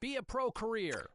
be a pro career.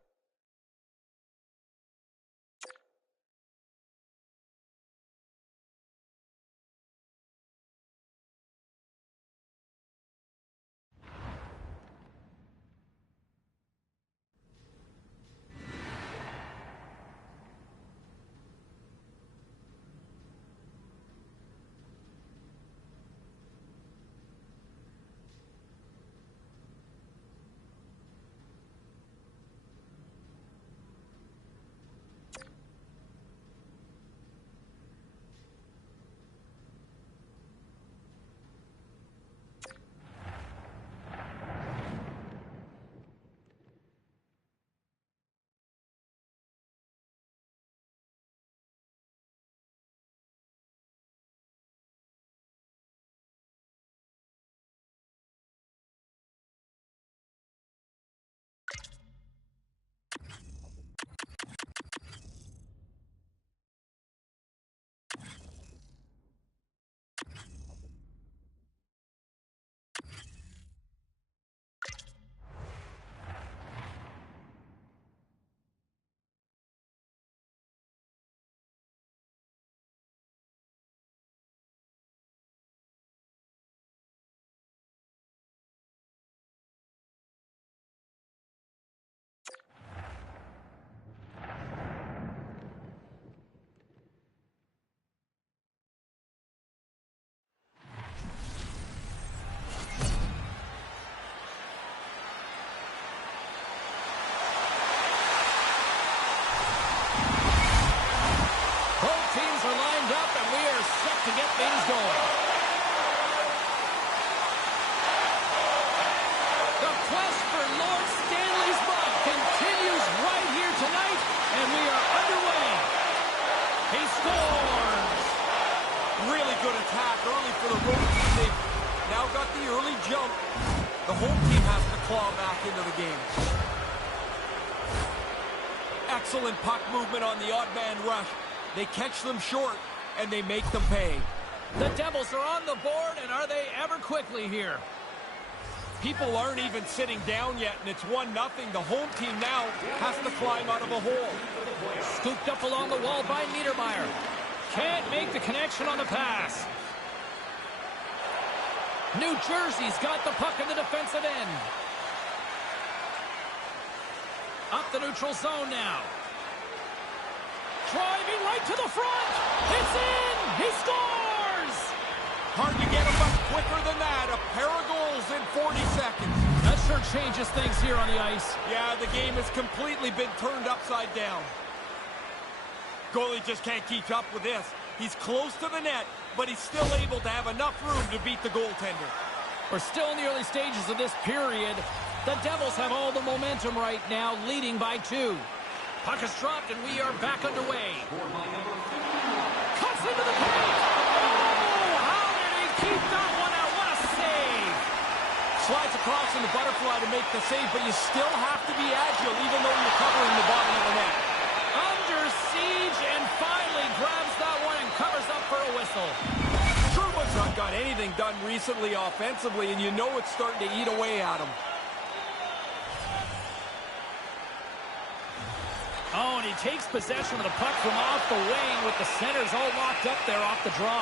To get things going. The quest for Lord Stanley's mug continues right here tonight, and we are underway. He scores! Really good attack early for the road team. They've now got the early jump. The home team has to claw back into the game. Excellent puck movement on the odd man rush. They catch them short, and they make them pay. The Devils are on the board, and are they ever quickly here? People aren't even sitting down yet, and it's 1-0. The home team now has to climb out of a hole. Scooped up along the wall by Niedermeyer. Can't make the connection on the pass. New Jersey's got the puck in the defensive end. Up the neutral zone now. Driving right to the front. It's in. He scores. Hard to get him much quicker than that. A pair of goals in 40 seconds. That sure changes things here on the ice. Yeah, the game has completely been turned upside down. Goalie just can't keep up with this. He's close to the net, but he's still able to have enough room to beat the goaltender. We're still in the early stages of this period. The Devils have all the momentum right now, leading by 2. Puck is dropped, and we are back underway. Cuts into the paint. Oh, how did he keep that one out? What a save. Slides across in the butterfly to make the save, but you still have to be agile, even though you're covering the bottom of the net. Under siege, and finally grabs that one and covers up for a whistle. Truman's not got anything done recently offensively, and you know it's starting to eat away at him. Oh, and he takes possession of the puck from off the wing with the centers all locked up there off the draw.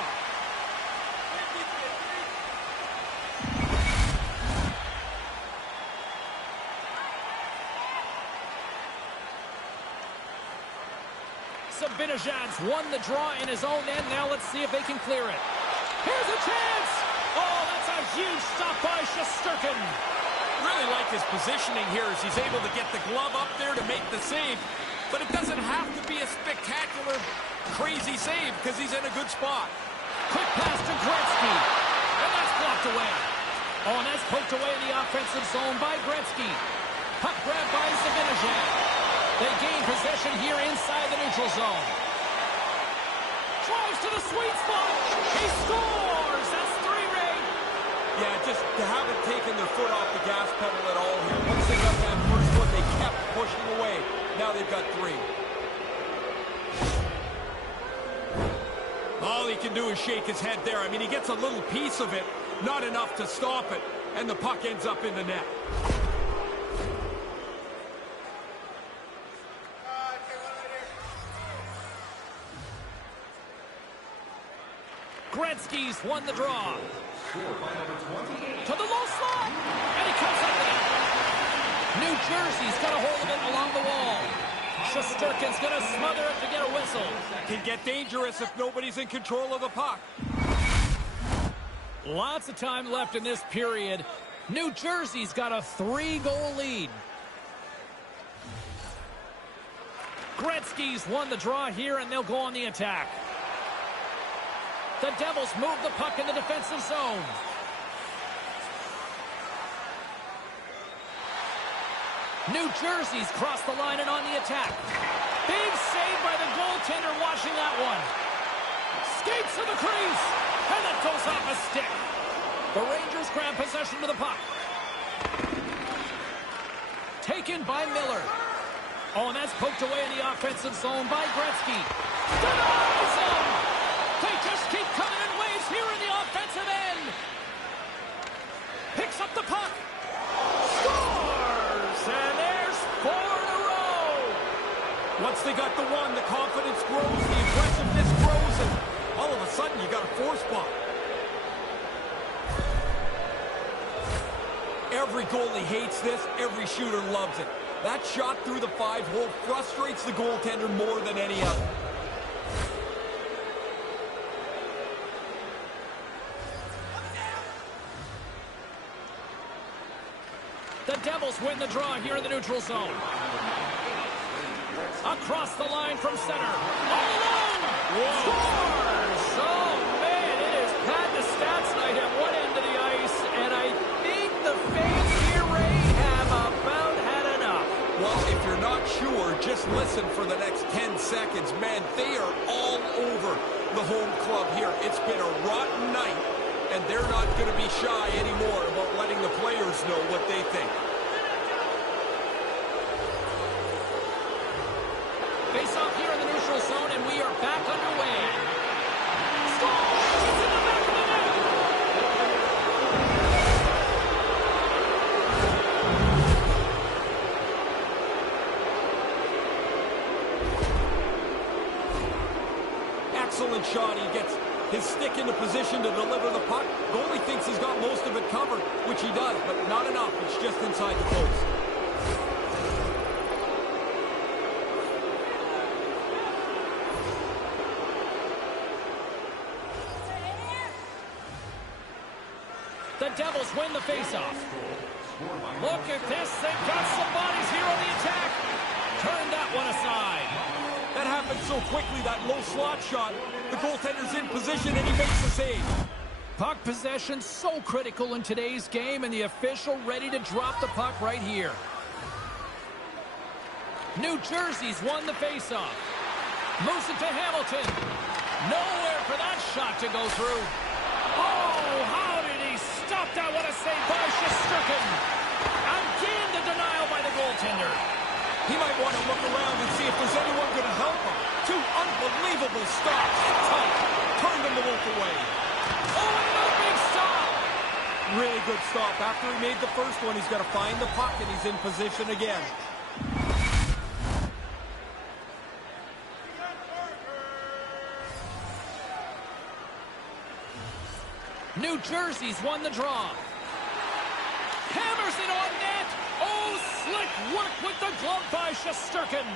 Sabinajad's won the draw in his own end. Now let's see if they can clear it. Here's a chance! Oh, that's a huge stop by Shesterkin. Really like his positioning here as he's able to get the glove up there to make the save. But it doesn't have to be a spectacular, crazy save because he's in a good spot. Quick pass to Gretzky. And that's blocked away. Oh, and that's poked away in the offensive zone by Gretzky. Puck grab by Sabinajad. They gain possession here inside the neutral zone. Drives to the sweet spot. He scores. That's 3, Ray. Yeah, just they haven't taken their foot off the gas pedal at all here. Once they got that first foot, they kept pushing away. Now they've got 3. All he can do is shake his head there. I mean, he gets a little piece of it, not enough to stop it, and the puck ends up in the net. Gretzky's won the draw. To the low slot. And he comes up with it. New Jersey's got a hold of it along the wall. Shesterkin's going to smother it to get a whistle. Can get dangerous if nobody's in control of the puck. Lots of time left in this period. New Jersey's got a 3-goal lead. Gretzky's won the draw here, and they'll go on the attack. The Devils move the puck in the defensive zone. New Jersey's crossed the line and on the attack. Big save by the goaltender watching that one. Skates to the crease, and that goes off a stick. The Rangers grab possession of the puck. Taken by Miller. Oh, and that's poked away in the offensive zone by Gretzky. Denies him! They just keep coming in waves here in the offensive end. Picks up the puck. Scores! And there's 4 in a row. Once they got the one, the confidence grows, the aggressiveness grows, and all of a sudden you got a 4-spot. Every goalie hates this. Every shooter loves it. That shot through the 5-hole frustrates the goaltender more than any other. The Devils win the draw here in the neutral zone. Across the line from center. All alone! Scores! Oh, man, it is Pat the Stats night at one end of the ice, and I think the fans here, Ray, have about had enough. Well, if you're not sure, just listen for the next 10 seconds. Man, they are all over the home club here. It's been a rotten night, and they're not going to be shy anymore about letting the players know what they think. Face off here in the neutral zone, and we are back underway. Scores! It's in the back of the net! Excellent shot. He gets his stick into position to deliver the puck. Goalie thinks he's got most of it covered, which he does, but not enough. It's just inside the post. The Devils win the faceoff. Look at this. They've got some bodies here on the attack. Turn that one aside. That happened so quickly, that low slot shot. The goaltender's in position, and he makes the save. Puck possession so critical in today's game, and the official ready to drop the puck right here. New Jersey's won the faceoff. Moves it to Hamilton. Nowhere for that shot to go through. Oh, how did he stop that? What a save by Shesterkin. Again, the denial by the goaltender. He might want to look around and see if there's anyone going to help him. 2 unbelievable stops. Tight. Turned him the wolf away. Oh, another big stop. Really good stop. After he made the first one, he's got to find the puck, and he's in position again. New Jersey's won the draw. Hammers it on net. Oh, slick work with the glove by Shesterkin.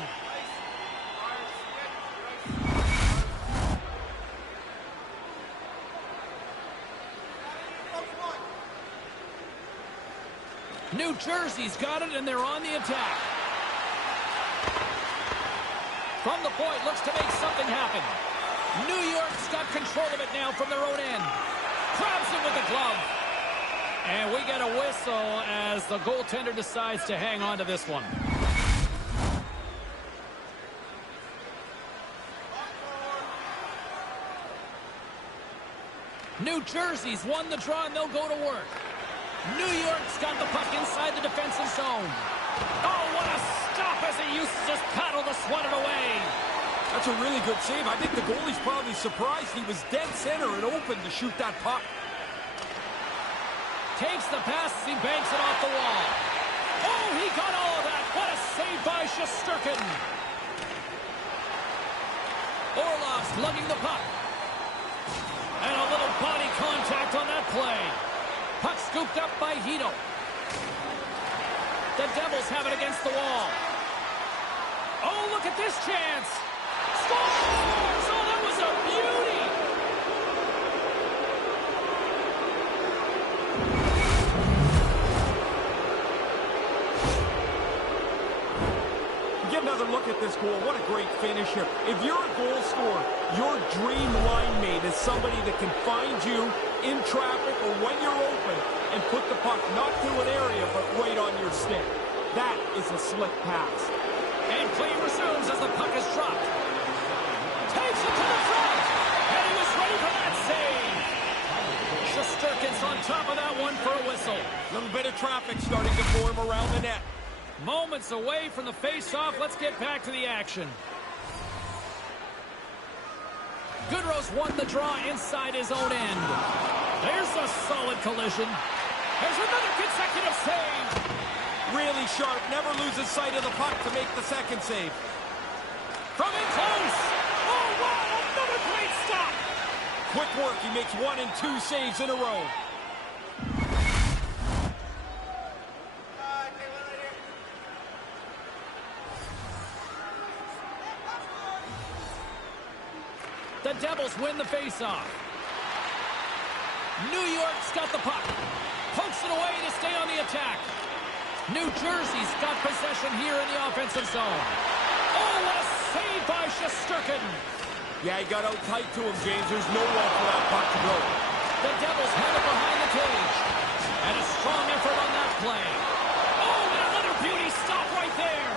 New Jersey's got it, and they're on the attack. From the point, looks to make something happen. New York's got control of it now from their own end. Grabs it with the glove. And we get a whistle as the goaltender decides to hang on to this one. New Jersey's won the draw, and they'll go to work. New York's got the puck inside the defensive zone. Oh, what a stop as he used to just paddle the sweat away. That's a really good save. I think the goalie's probably surprised he was dead center and open to shoot that puck. Takes the pass as he banks it off the wall. Oh, he got all of that. What a save by Shesterkin. Orlov's lugging the puck. And a little contact on that play. Puck scooped up by Hito. The Devils have it against the wall. Oh, look at this chance. Scores! Oh, that was a beauty. Get another look at this goal. What a great finish here. If you're a goal scorer, your dream line mate is somebody that can find you in traffic or when you're open and put the puck not through an area but right on your stick. That is a slick pass. And play resumes as the puck is dropped. Takes it to the front. And he was ready for that save. Shesterkin's on top of that one for a whistle. A little bit of traffic starting to form around the net. Moments away from the face-off. Let's get back to the action. Goodrow's won the draw inside his own end. There's a solid collision. There's another consecutive save. Really sharp. Never loses sight of the puck to make the second save. From in close. Oh, wow. Another great stop. Quick work. He makes 1 and 2 saves in a row. The Devils win the face-off. New York's got the puck. Pokes it away to stay on the attack. New Jersey's got possession here in the offensive zone. Oh, what a save by Shesterkin. Yeah, he got out tight to him, James. There's nowhere for that puck to go. The Devils have it behind the cage. And a strong effort on that play. Oh, and another beauty stop right there.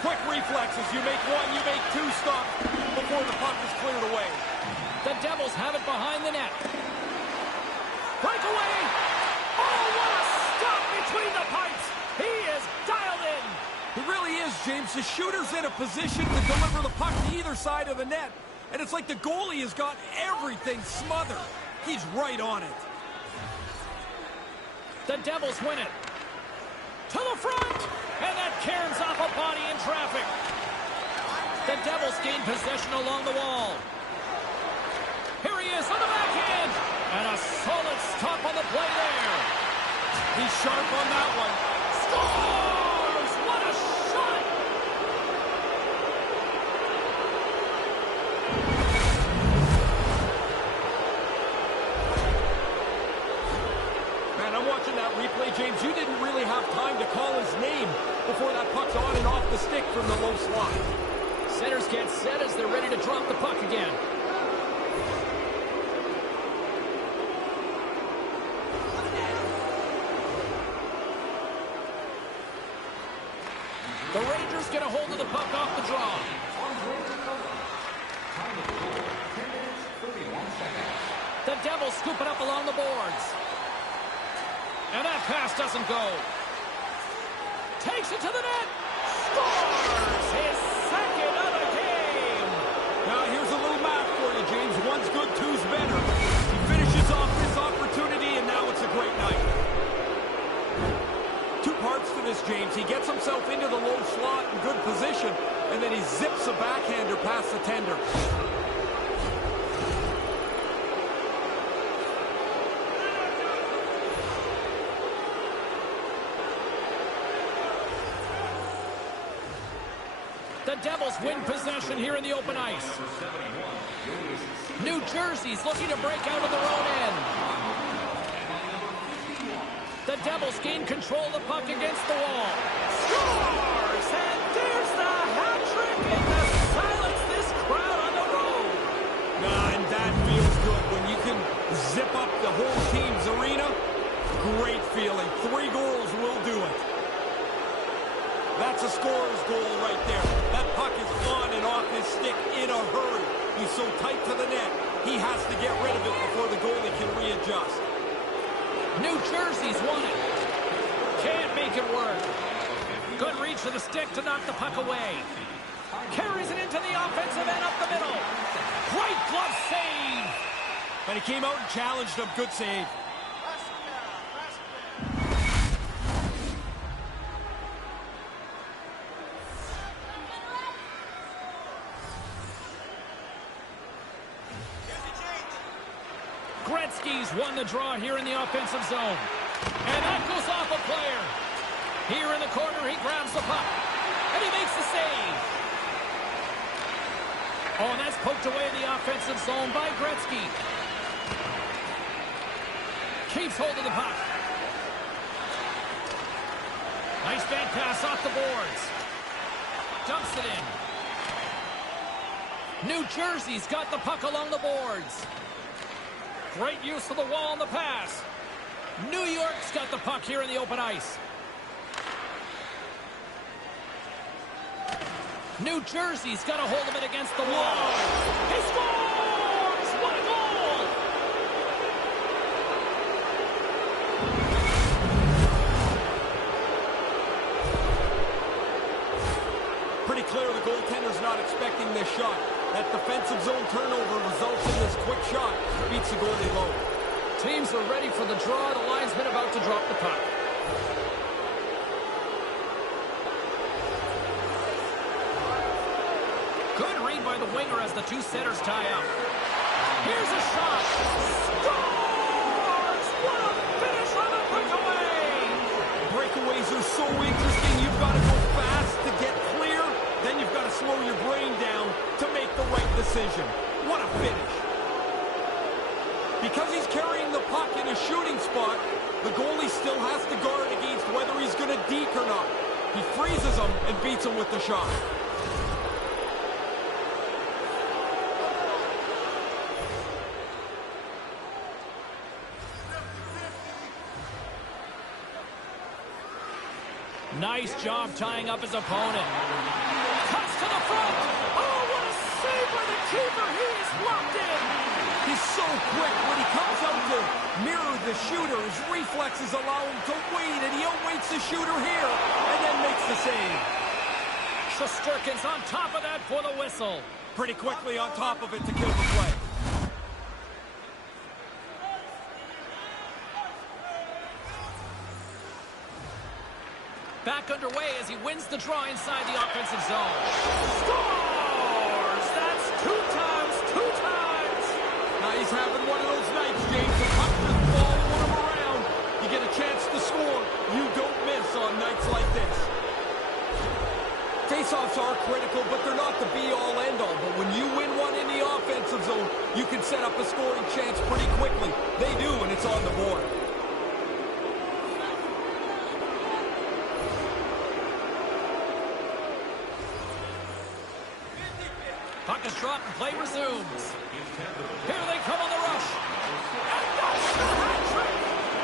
Quick reflexes. You make 1, you make 2 stops before the puck is cleared away. The Devils have it behind the net. Breakaway. Oh, what a stop between the pipes. He is dialed in. He really is, James. The shooter's in a position to deliver the puck to either side of the net. And it's like the goalie has got everything smothered. He's right on it. The Devils win it. To the front. And that caroms off a body in traffic. The Devils gain possession along the wall. Here he is on the backhand. And a solid stop on the play there. He's sharp on that one. Scores! What a shot! Man, I'm watching that replay, James. You didn't really have time to call his name before that puck's on and off the stick from the low slot. Centers get set as they're ready to drop the puck again. The Rangers get a hold of the puck off the draw. The Devils scoop it up along the boards. And that pass doesn't go. Takes it to the net. Scores his second of the game. Now here's a little math for you, James. One's good, two's better. He finishes off this opportunity, and now it's a great night. 2 parts to this, James. He gets himself into the low slot in good position, and then he zips a backhander past the tender. The Devils win possession here in the open ice. New Jersey's looking to break out of their own end. The Devils gain control of the puck against the wall. Scores! And there's the hat trick and to silence this crowd on the road. And that feels good when you can zip up the whole team's arena. Great feeling. 3 goals will do it. That's a scorer's goal right there. That puck is on and off his stick in a hurry. He's so tight to the net, he has to get rid of it before the goalie can readjust. New Jersey's won it. Can't make it work. Good reach to the stick to knock the puck away. Carries it into the offensive end up the middle. Great glove save. And he came out and challenged him. Good save. Gretzky's won the draw here in the offensive zone. And that goes off a player. Here in the corner, he grabs the puck. And he makes the save. Oh, and that's poked away in the offensive zone by Gretzky. Keeps hold of the puck. Nice bank pass off the boards. Dumps it in. New Jersey's got the puck along the boards. Great use of the wall on the pass. New York's got the puck here in the open ice. New Jersey's got a hold of it against the wall. He scores! What a goal! Pretty clear the goaltender's not expecting this shot. That defensive zone turnover results in this quick shot. Beats the goalie low. Teams are ready for the draw. The linesman about to drop the puck. Good read by the winger as the two centers tie up. Here's a shot. Scores! What a finish on the breakaway! Breakaways are so interesting. You've got to go fast to get clear. Then you've got to slow your brain down to make the right decision. What a finish. Because he's carrying the puck in a shooting spot, the goalie still has to guard against whether he's going to deke or not. He freezes him and beats him with the shot. Nice job tying up his opponent. Cuts to the front. Oh, what a save by the keeper. He is locked in. He's so quick when he comes out to mirror the shooter. His reflexes allow him to wait, and he outweights the shooter here and then makes the save. Shesterkin's on top of that for the whistle. Pretty quickly on top of it to kill the play. Back underway as he wins the draw inside the offensive zone. Scores! That's two times! Now he's having one of those nights, James. The puck just following him around. You get a chance to score. You don't miss on nights like this. Faceoffs are critical, but they're not the be-all, end-all. But when you win one in the offensive zone, you can set up a scoring chance pretty quickly. They do, and it's on the board. Puck is dropped and play resumes. Here they come on the rush. And that's the hat trick.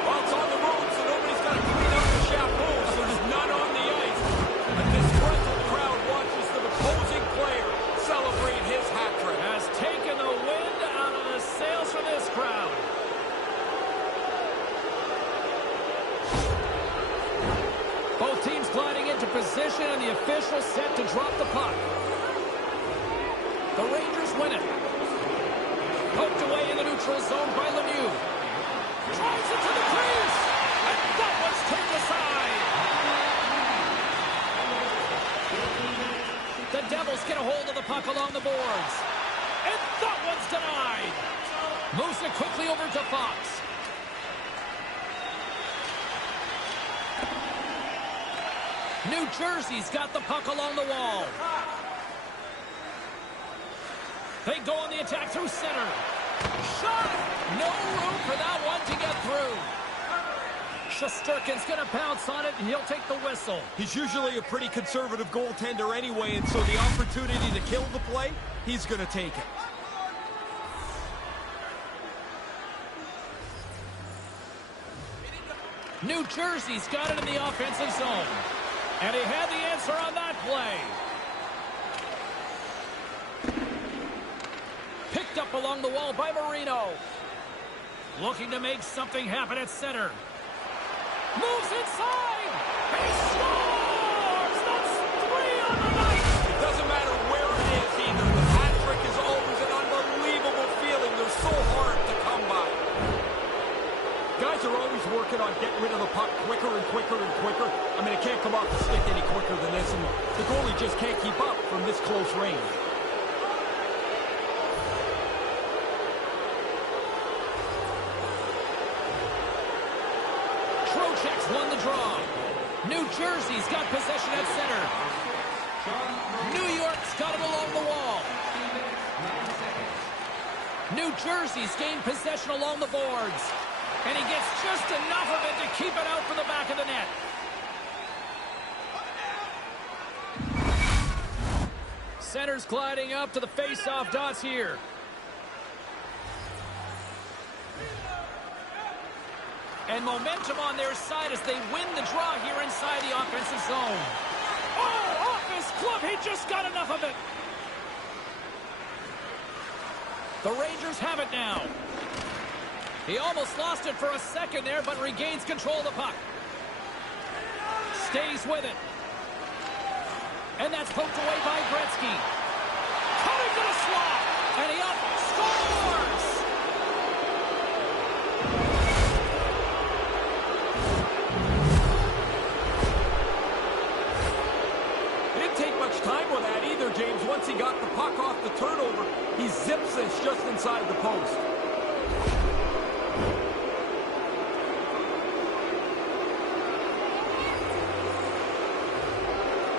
Well, it's on the road, so nobody's got to clean up the chapeau, so there's none on the ice. A disgruntled crowd watches the opposing player celebrate his hat trick. Has taken the wind out of the sails for this crowd. Both teams gliding into position, and the official set to drop the puck. The Rangers win it. Poked away in the neutral zone by Lemieux. Drives it to the crease. And that one's turned aside. The Devils get a hold of the puck along the boards. And that one's denied. Moves it quickly over to Fox. New Jersey's got the puck along the wall. They go on the attack through center. Shot! No room for that one to get through. Shesterkin's going to bounce on it, and he'll take the whistle. He's usually a pretty conservative goaltender anyway, and so the opportunity to kill the play, he's going to take it. New Jersey's got it in the offensive zone. And he had the answer on that play. Picked up along the wall by Marino. Looking to make something happen at center. Moves inside. He scores! That's 3 on the night. It doesn't matter where it is either. The hat trick is always an unbelievable feeling. They're so hard to come by. Guys are always working on getting rid of the puck quicker and quicker and quicker. I mean, it can't come off the stick any quicker than this, and the goalie just can't keep up from this close range. Jersey's got possession at center. New York's got it along the wall. New Jersey's gained possession along the boards. And he gets just enough of it to keep it out for the back of the net. Center's gliding up to the face-off dots here. And momentum on their side as they win the draw here inside the offensive zone. Oh, off his glove. He just got enough of it. The Rangers have it now. He almost lost it for a second there, but regains control of the puck. Stays with it. And that's poked away by Gretzky. Coming to the slot. And he up scores. Didn't take much time with that either, James. Once he got the puck off the turnover, he zips this just inside the post.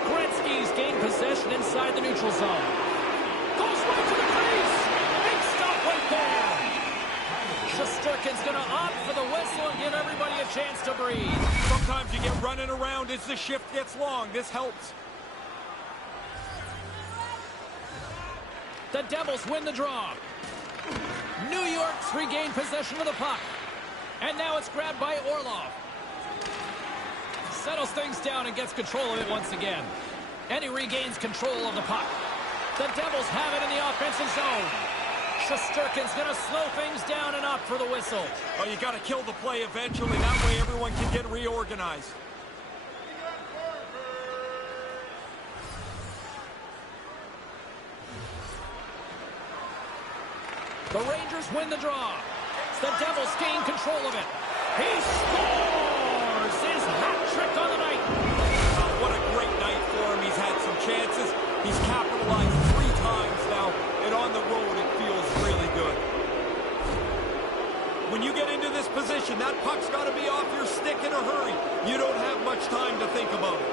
Gretzky's gained possession inside the neutral zone. Goes right to the crease. Big stop right there. Shesterkin's going to opt for the whistle and give everybody a chance to breathe. Sometimes you get running around as the shift gets long. This helps. The Devils win the draw. New York's regained possession of the puck. And now it's grabbed by Orlov. Settles things down and gets control of it once again. And he regains control of the puck. The Devils have it in the offensive zone. Shesterkin's going to slow things down and up for the whistle. Oh, you got to kill the play eventually. That way everyone can get reorganized. The Rangers win the draw. The Devils gain control of it. He scores his hat trick on the night. What a great night for him. He's had some chances. He's capitalized 3 times now. And on the road, it feels really good. When you get into this position, that puck's got to be off your stick in a hurry. You don't have much time to think about it.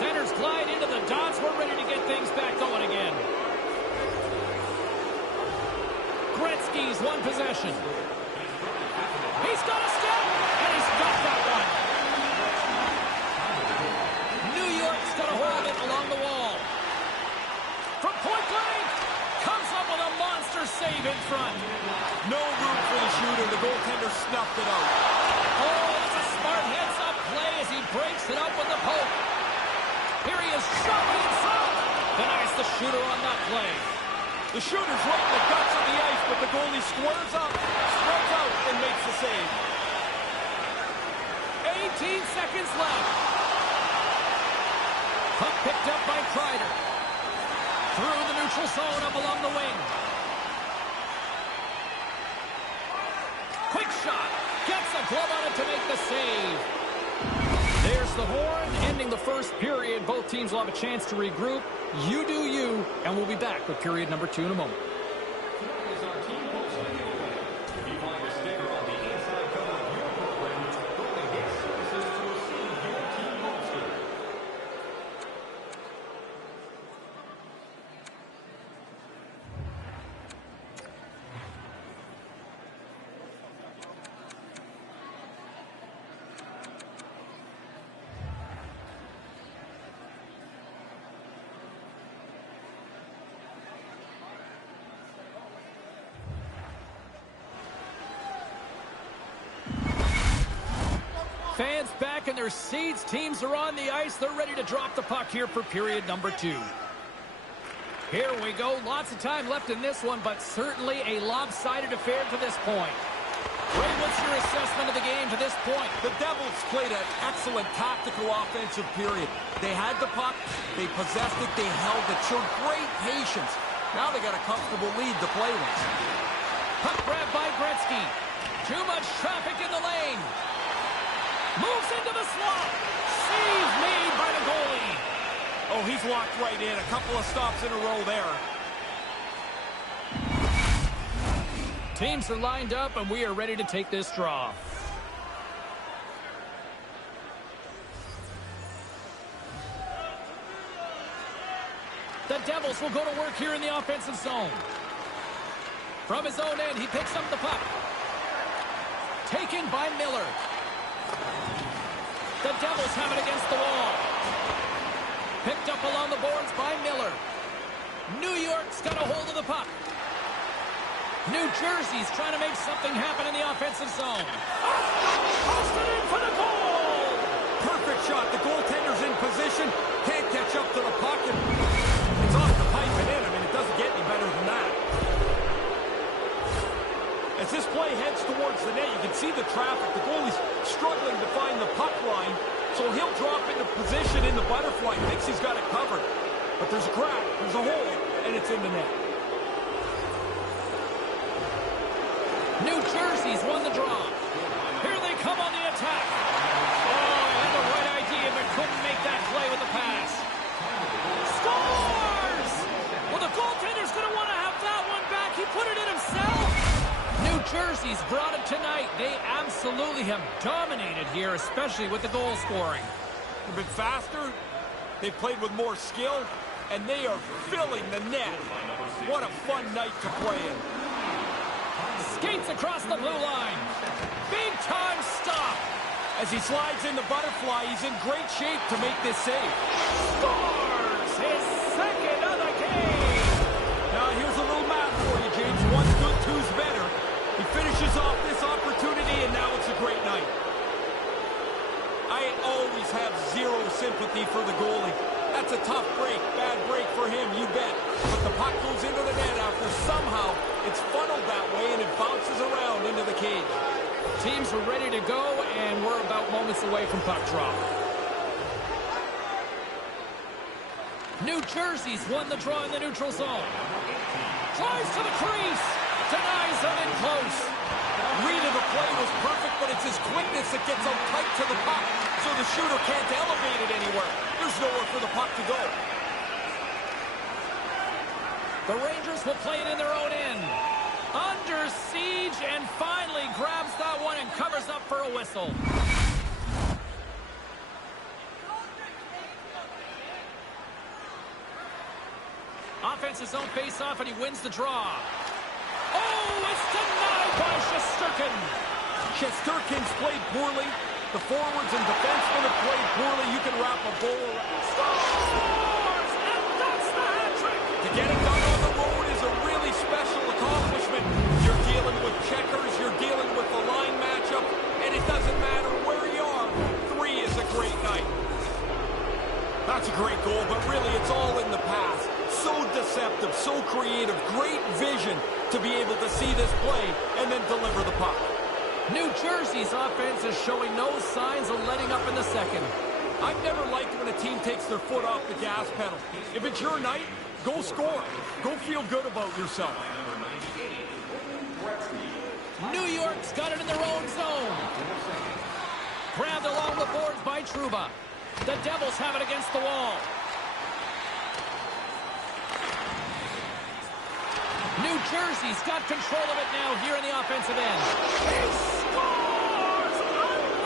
Centers glide into the dots. We're ready to get things back going again. Gretzky's won possession. He's got a step, and he's got that one. New York's got a hold of it along the wall. From point blank, comes up with a monster save in front. No room for the shooter. The goaltender snuffed it out. Oh, it's a smart heads-up play as he breaks it up with the poke. Here he is shoving in front. Denies the shooter on that play. The shooter's right in the guts of the ice, but the goalie squares up, spreads out, and makes the save. 18 seconds left. Puck picked up by Kreider. Through the neutral zone up along the wing. Quick shot. Gets a glove on it to make the save. There's the horn, ending the first period. Both teams will have a chance to regroup. You do you, and we'll be back with period number 2 in a moment. Fans back in their seats. Teams are on the ice. They're ready to drop the puck here for period number 2. Here we go. Lots of time left in this one, but certainly a lopsided affair to this point. Ray, what's your assessment of the game to this point? The Devils played an excellent tactical offensive period. They had the puck. They possessed it. They held it. Showed great patience. Now they got a comfortable lead to play with. Puck grabbed by Gretzky. Too much traffic in the lane. Moves into the slot. Save made by the goalie. Oh, he's locked right in. A couple of stops in a row there. Teams are lined up, and we are ready to take this draw. Devils will go to work here in the offensive zone. From his own end, he picks up the puck. Taken by Miller. The Devils have it against the wall. Picked up along the boards by Miller. New York's got a hold of the puck. New Jersey's trying to make something happen in the offensive zone. Posted in for the goal! Perfect shot. The goaltender's in position. Can't catch up to the puck. And it's off the pipe and in. I mean, it doesn't get any better than that. As this play heads towards the net, you can see the traffic. The goalie's struggling to find the puck line, so he'll drop into position in the butterfly. Thinks he's got it covered. But there's a crack, there's a hole, and it's in the net. New Jersey's won the draw. Here they come on the attack. Oh, he had the right idea, but couldn't make that play with the pass. Scores! Well, the goaltender's going to want to have that one back. He put it in himself. New Jersey's brought it tonight. They absolutely have dominated here, especially with the goal scoring. They've been faster, they've played with more skill, and they are filling the net. What a fun night to play in. Skates across the blue line. Big time stop. As he slides in the butterfly, he's in great shape to make this save. Scores his second of the game. Now here's a little math for you, James. One's good, two's better. He finishes off this opportunity, and now it's a great night. I always have zero sympathy for the goalie. That's a tough break, bad break for him, you bet. But the puck goes into the net after somehow it's funneled that way and it bounces around into the cage. Teams are ready to go, and we're about moments away from puck drop. New Jersey's won the draw in the neutral zone. Drives to the crease. Denies them in close. Read of the play was perfect, but it's his quickness that gets him tight to the puck, so the shooter can't elevate it anywhere. There's nowhere for the puck to go. The Rangers will play it in their own end. Under siege, and finally grabs that one and covers up for a whistle. Offensive zone face-off, and he wins the draw. Oh, it's denied by Shesterkin. Shesterkin's played poorly. The forwards and defensemen have played poorly. You can wrap a goal around. Scores! And that's the hat-trick! To get it done on the road is a really special accomplishment. You're dealing with checkers, you're dealing with the line matchup, and it doesn't matter where you are. 3 is a great night. That's a great goal, but really it's all in the past. So deceptive, so creative, great vision to be able to see this play and then deliver the puck. New Jersey's offense is showing no signs of letting up in the second. I've never liked when a team takes their foot off the gas pedal. If it's your night, go score. Go feel good about yourself. New York's got it in their own zone. Grabbed along the boards by Trouba. The Devils have it against the wall. New Jersey's got control of it now here in the offensive end. He scores!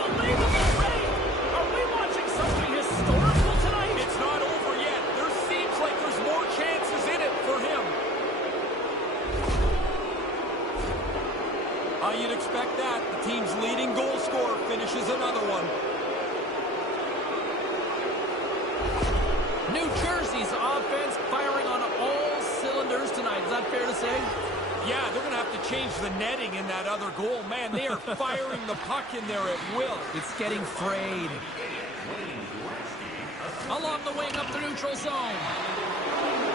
Unbelievable rate! Are we watching something historical tonight? It's not over yet. There seems like there's more chances in it for him. You'd expect that. The team's leading goal scorer finishes another one. New Jersey's offense firing on all cylinders tonight. Is that fair to say? Yeah, they're going to have to change the netting in that other goal. Man, they are firing the puck in there at will. It's getting frayed. Along the wing up the neutral zone.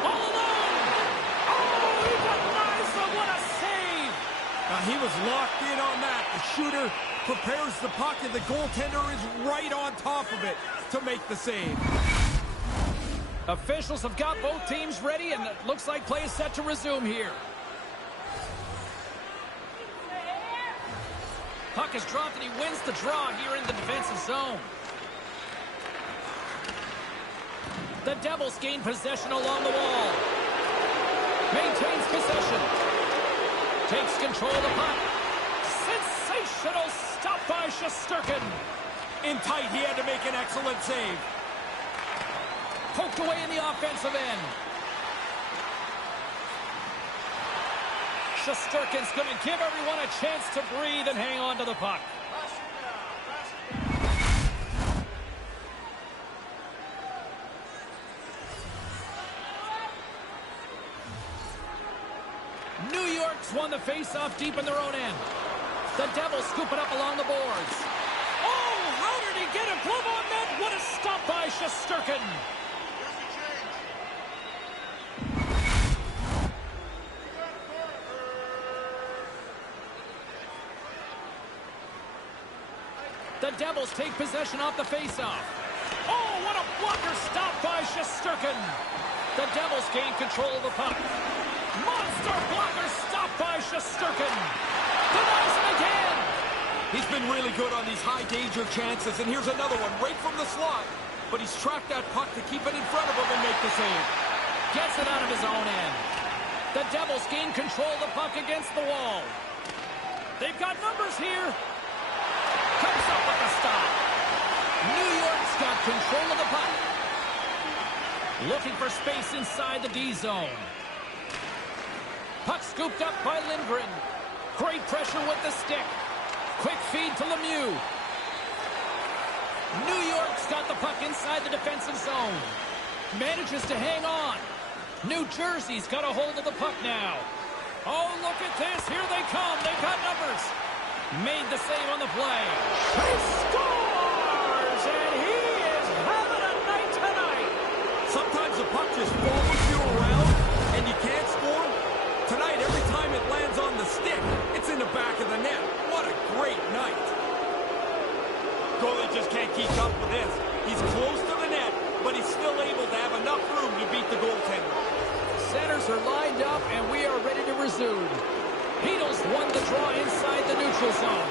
All alone! Oh, he denies them. What a save! He was locked in on that. The shooter prepares the puck, and the goaltender is right on top of it to make the save. Officials have got both teams ready, and it looks like play is set to resume here. Puck is dropped, and he wins the draw here in the defensive zone. The Devils gain possession along the wall. Maintains possession. Takes control of the puck. Sensational stop by Shesterkin. In tight, he had to make an excellent save. Poked away in the offensive end. Shesterkin's going to give everyone a chance to breathe and hang on to the puck. New York's won the face-off deep in their own end. The Devils scoop it up along the boards. Oh, how did he get a glove on net? What a stop by Shesterkin. The Devils take possession off the face-off. Oh, what a blocker stop by Shesterkin. The Devils gain control of the puck. Monster blocker stop by Shesterkin. Denies him again. He's been really good on these high-danger chances, and here's another one right from the slot. But he's tracked that puck to keep it in front of him and make the save. Gets it out of his own end. The Devils gain control of the puck against the wall. They've got numbers here. Comes up with a stop. New York's got control of the puck. Looking for space inside the D zone. Puck scooped up by Lindgren. Great pressure with the stick. Quick feed to Lemieux. New York's got the puck inside the defensive zone. Manages to hang on. New Jersey's got a hold of the puck now. Oh, look at this. Here they come. They've got numbers. Made the save on the play. He scores! And he is having a night tonight. Sometimes the puck just follows you around and you can't score. Tonight, every time it lands on the stick, it's in the back of the net. What a great night. Goalie just can't keep up with this. He's close to the net, but he's still able to have enough room to beat the goaltender. Centers are lined up, and we are ready to resume. Beatles won the draw inside the neutral zone.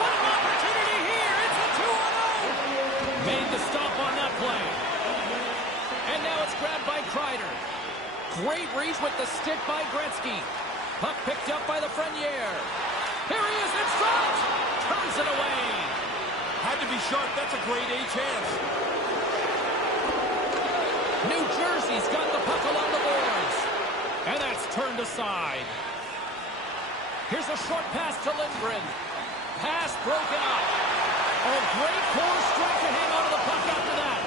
What an opportunity here! It's a 2-on-0! Made the stop on that play. And now it's grabbed by Kreider. Great reach with the stick by Gretzky. Puck picked up by Lafreniere. Here he is in front! Turns it away. Had to be sharp. That's a grade A chance. New Jersey's got the puck along the boards. And that's turned aside. Here's a short pass to Lindgren. Pass broken up. A great core strike to hang onto the puck after that.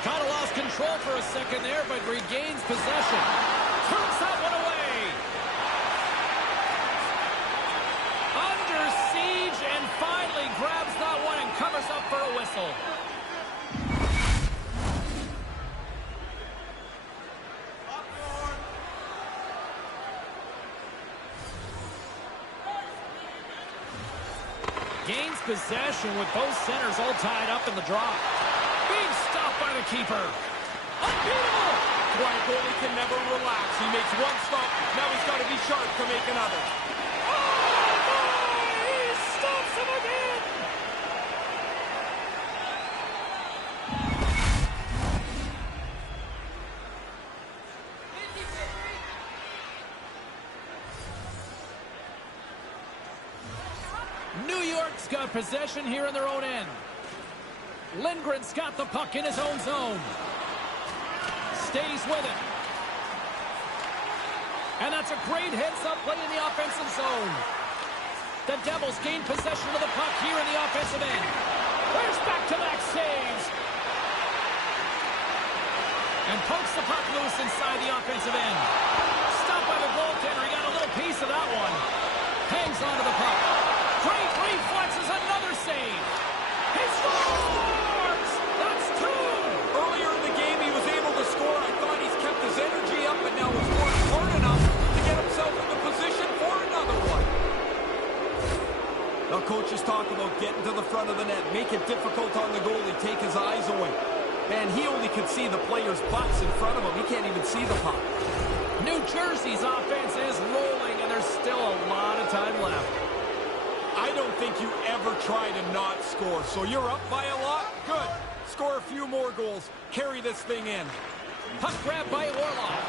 Kind of lost control for a second there, but regains possession. Turns that one away. Under siege and finally grabs that one and covers up for a whistle. Gains possession with both centers all tied up in the drop. Being stopped by the keeper. Unbeatable! Quiet goalie can never relax. He makes one stop. Now he's got to be sharp to make another. Oh, my! He stops him again! New York's got possession here in their own end. Lindgren's got the puck in his own zone. Stays with it. And that's a great heads-up play in the offensive zone. The Devils gain possession of the puck here in the offensive end. There's back-to-back saves. And pokes the puck loose inside the offensive end. Stopped by the goaltender. He got a little piece of that one. Hangs onto the puck. Great reflexes, another save. He scores! That's two! Earlier in the game, he was able to score. I thought he's kept his energy up, but now he's worked hard enough to get himself into position for another one. Now, coaches talk about getting to the front of the net, make it difficult on the goalie, take his eyes away. Man, he only can see the players' butts in front of him. He can't even see the puck. New Jersey's offense is rolling, and there's still a lot of time left. I don't think you ever try to not score. So you're up by a lot? Good. Score a few more goals. Carry this thing in. Puck grab by Orlov.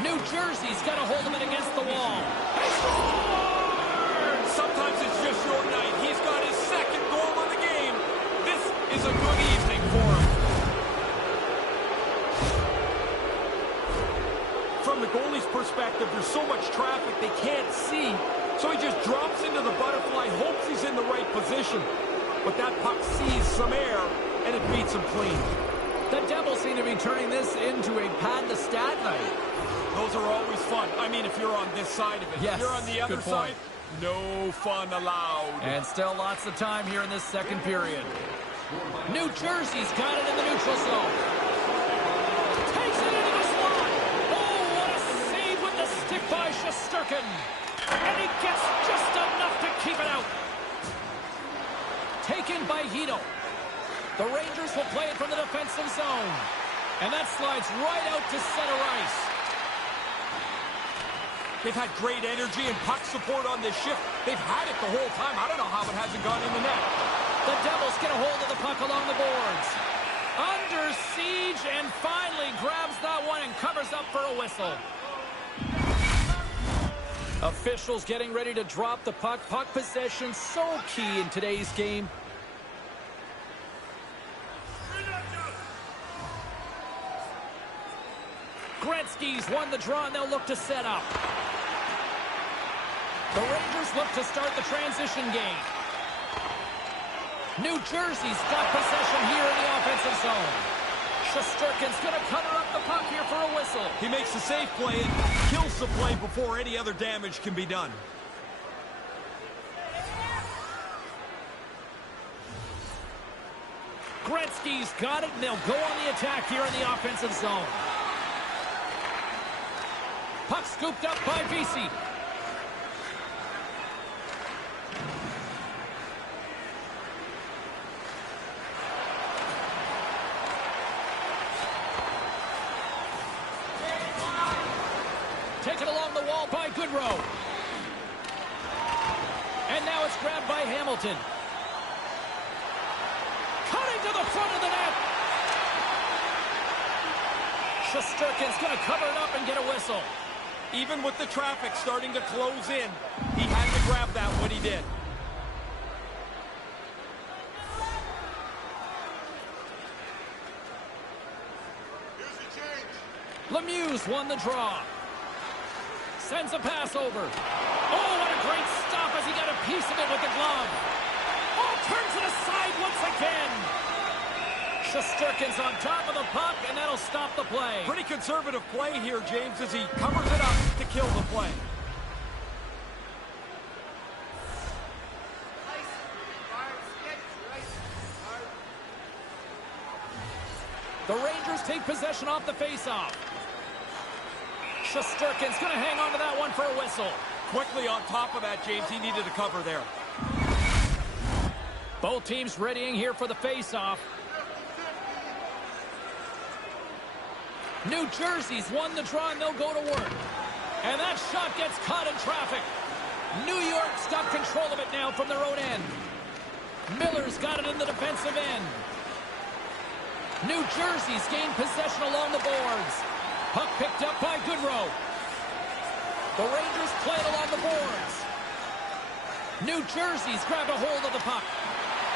New Jersey's got a hold of it against the wall. He scores! Sometimes it's just your night. He's got his second goal of the game. This is a good evening for him. perspective, there's so much traffic they can't see. So he just drops into the butterfly, hopes he's in the right position. But that puck sees some air, and it beats him clean. The Devils seem to be turning this into a pad-the-stat night. Those are always fun. I mean, if you're on this side of it. Yes, if you're on the other side, no fun allowed. And still lots of time here in this second period. New Jersey's got it in the neutral zone. Takes it into the slot. Oh, what a save with the stick by Shesterkin. And he gets just enough to keep it out. Taken by Hito. The Rangers will play it from the defensive zone. And that slides right out to center ice. They've had great energy and puck support on this shift. They've had it the whole time. I don't know how it hasn't gone in the net. The Devils get a hold of the puck along the boards. Under siege and finally grabs that one and covers up for a whistle. Officials getting ready to drop the puck. Puck possession so key in today's game. Gretzky's won the draw and they'll look to set up. The Rangers look to start the transition game. New Jersey's got possession here in the offensive zone. Shesterkin's going to cover up the puck here for a whistle. He makes the safe play and kills the play before any other damage can be done. Gretzky's got it, and they'll go on the attack here in the offensive zone. Puck scooped up by Vesey. Taken along the wall by Goodrow. And now it's grabbed by Hamilton. Cutting to the front of the net. Shesterkin's going to cover it up and get a whistle. Even with the traffic starting to close in, he had to grab that when he did. Lemieux's won the draw. Sends a pass over. Oh, what a great stop as he got a piece of it with the glove. Oh, turns it aside once again. Shesterkin's on top of the puck, and that'll stop the play. Pretty conservative play here, James, as he covers it up to kill the play. The Rangers take possession off the faceoff. Shesterkin's going to hang on to that one for a whistle. Quickly on top of that, James, he needed a cover there. Both teams readying here for the faceoff. New Jersey's won the draw and they'll go to work. And that shot gets caught in traffic. New York's got control of it now from their own end. Miller's got it in the defensive end. New Jersey's gained possession along the boards. Puck picked up by Goodrow. The Rangers play it along the boards. New Jersey's grabbed a hold of the puck.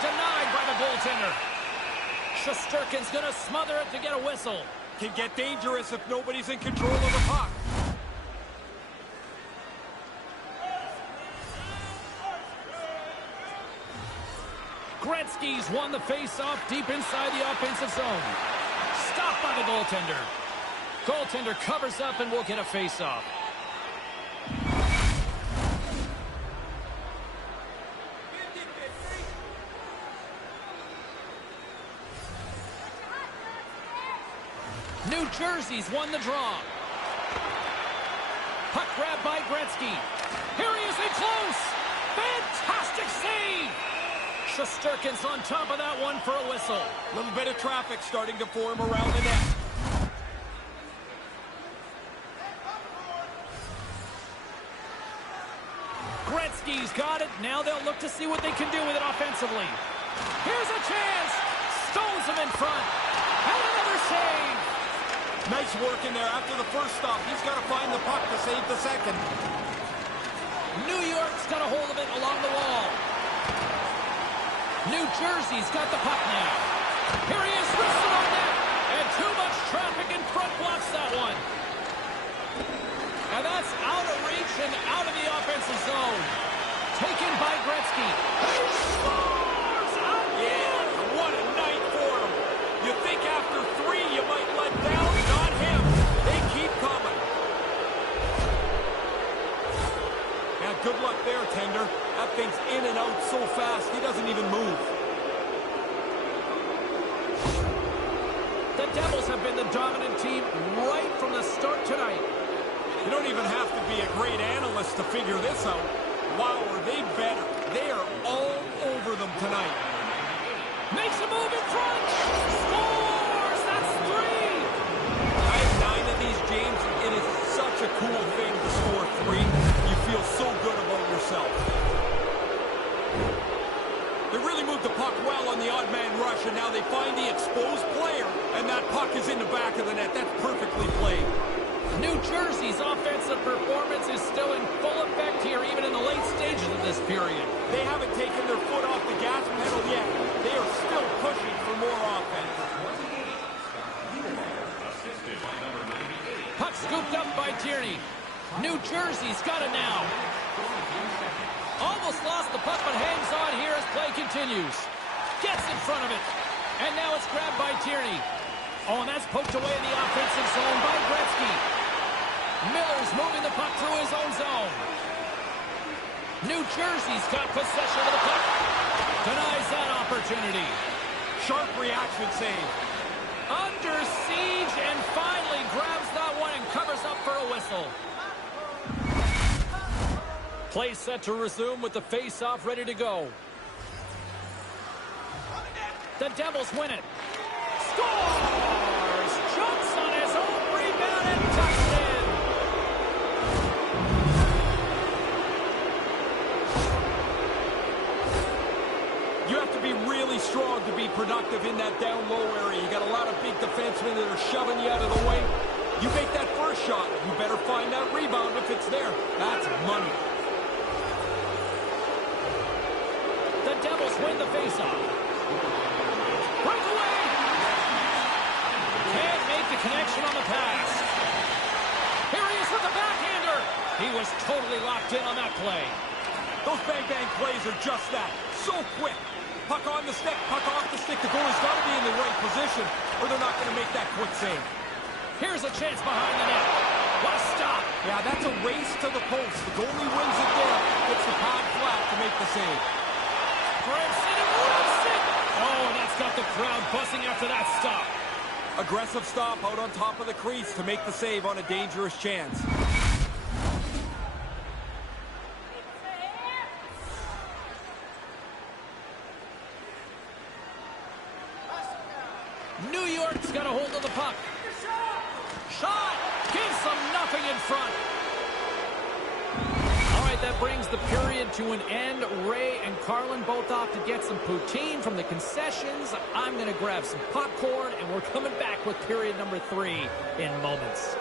Denied by the goaltender. Shesterkin's going to smother it to get a whistle. Can get dangerous if nobody's in control of the puck. Gretzky's won the face-off deep inside the offensive zone. Stopped by the goaltender. Goaltender covers up and will get a face-off. New Jersey's won the draw. Puck grabbed by Gretzky. Here he is in close. Fantastic save. Shesterkin's on top of that one for a whistle. A little bit of traffic starting to form around the net. Gretzky's got it. Now they'll look to see what they can do with it offensively. Here's a chance. Stones him in front. And another save. Nice work in there after the first stop. He's got to find the puck to save the second. New York's got a hold of it along the wall. New Jersey's got the puck now. Here he is, wristed on net. And too much traffic in front blocks that one. And that motion out of the offensive zone. Taken by Gretzky. He scores again! Yeah, what a night for him. You think after 3 you might let down? Not him. They keep coming. Yeah, good luck there, Tender. That thing's in and out so fast, he doesn't even move. The Devils have been the dominant team right from the start tonight. You don't even have to be a great analyst to figure this out. Wow, are they better? They are all over them tonight. Makes a move in front. Scores! That's 3. I have 9 of these, James. It is such a cool thing to score 3. You feel so good about yourself. They really moved the puck well on the odd man rush, and now they find the exposed player, and that puck is in the back of the net. That's perfectly played. New Jersey's offensive performance is still in full effect here, even in the late stages of this period. They haven't taken their foot off the gas pedal yet. They are still pushing for more offense. Puck scooped up by Tierney. New Jersey's got it now. Almost lost the puck, but hangs on here as play continues. Gets in front of it. And now it's grabbed by Tierney. Oh, and that's poked away in the offensive zone by Gretzky. Miller's moving the puck through his own zone. New Jersey's got possession of the puck. Denies that opportunity. Sharp reaction save. Under siege and finally grabs that one and covers up for a whistle. Play set to resume with the face-off ready to go. The Devils win it. Scores! Jumps on his own rebound and tucks it in. You have to be really strong to be productive in that down-low area. You got a lot of big defensemen that are shoving you out of the way. You make that first shot, you better find that rebound if it's there. That's money. The Devils win the faceoff. Breakaway! Can't make the connection on the pass. Here he is with the backhander. He was totally locked in on that play. Those bang-bang plays are just that. So quick. Puck on the stick, puck off the stick. The goalie's got to be in the right position, or they're not going to make that quick save. Here's a chance behind the net. What a stop. Yeah, that's a race to the post. The goalie wins it there. Gets the pad flat to make the save. Grips it and rips it. Oh, and that's got the crowd buzzing after that stop. Aggressive stop out on top of the crease to make the save on a dangerous chance. New York's got a hold of the puck. Shot! Gives them nothing in front. All right, that brings the period to an end. Ray and Carlin both off to get some poutine from the concessions. I'm going to grab some popcorn, and we're coming back with period number 3 in moments.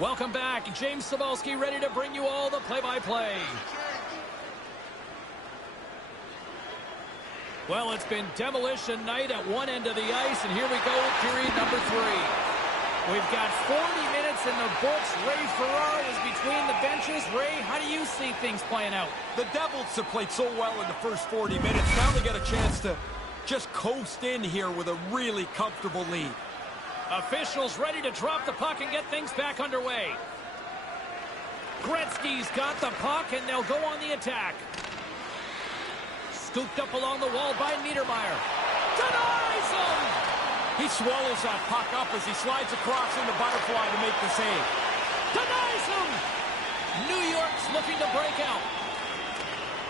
Welcome back. James Cybulski ready to bring you all the play-by-play. Well, it's been demolition night at one end of the ice, and here we go with period number 3. We've got 40 minutes in the books. Ray Ferraro is between the benches. Ray, how do you see things playing out? The Devils have played so well in the first 40 minutes. Now they get a chance to just coast in here with a really comfortable lead. Officials ready to drop the puck and get things back underway. Gretzky's got the puck, and they'll go on the attack. Scooped up along the wall by Niedermeyer. Denies him! He swallows that puck up as he slides across in the butterfly to make the save. Denies him! New York's looking to break out.